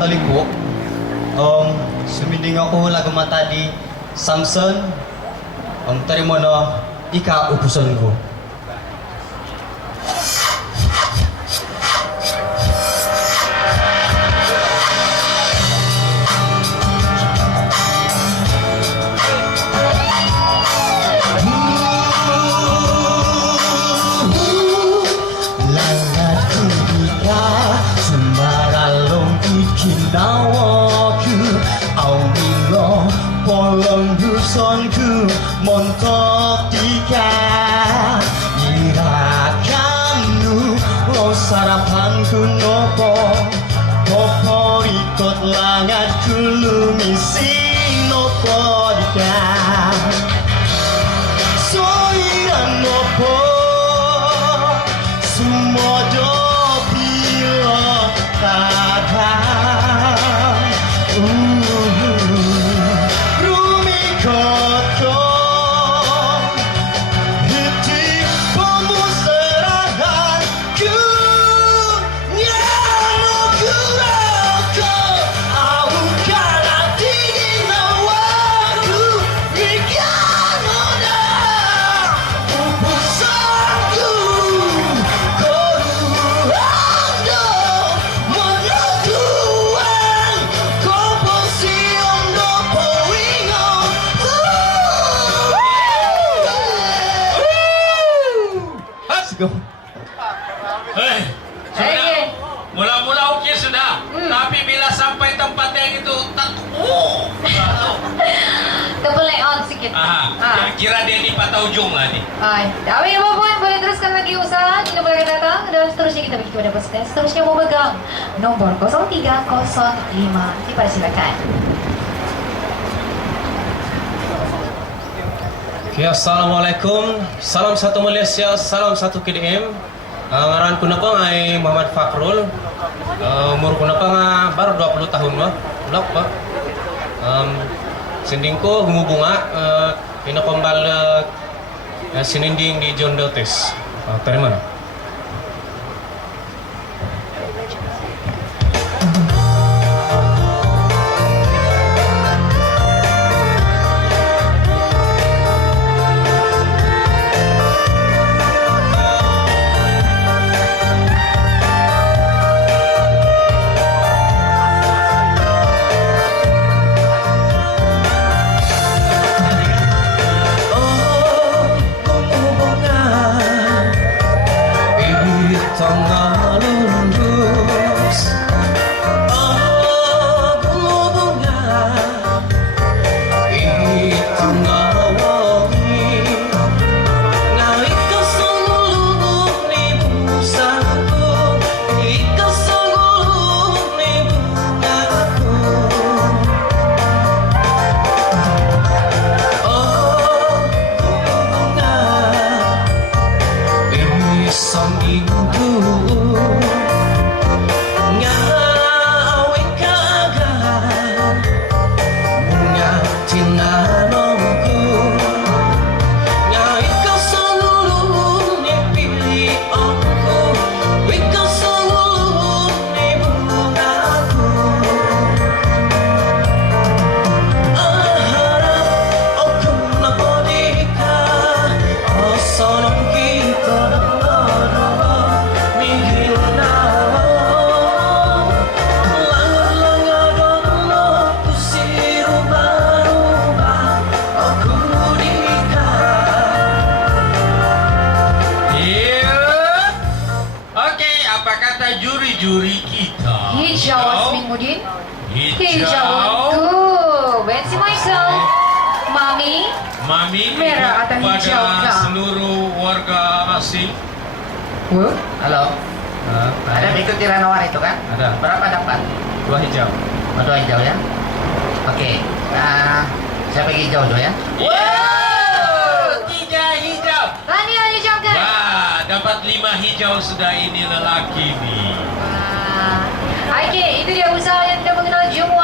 taliko. Suminding ako lagu mata di Samson. Terima na ika upusan ko. Kinawaku Aumilo Polong dusunku Montok tika Irakanmu Lo sarapanku nopo Popo ikut langatku Lumisi nopo dika Soiran nopo Sumojo pilo tada go. Sudah. Mula-mula oke sudah. Tapi bila sampai tempat yang itu Kepeleon sedikit. Kira dia di patah ujung lah nih. Tapi apapun boleh teruskan lagi usaha. Kita boleh datang dan seterusnya kita pergi kepada bos tes. Seterusnya mau pegang nomor 0305. Dipersilakan. Okay, Assalamualaikum. Salam satu Malaysia, salam satu KDM. Ngaran ku napa ngai Muhammad Fakrul. Umur ku napa baru 20 tahun mah. Blok pak. Sindingku gumu bunga ina kombal sininding di John Dotes. Terima. Juri kita Hijau Asmin Mudin. Hijau Betsy Michael. Mami merah atau hijau pada kah? seluruh warga asing. Halo. Ada ikut di Ranawar itu kan? Ada. Berapa dapat? 2 hijau. 2 hijau ya. Oke. Saya pergi hijau dulu ya. Wow, 3 hijau. Tani hijau kan? Wah, dapat 5 hijau sudah ini lelaki nih. Oke, itu dia usaha yang tidak mengenal jumlah.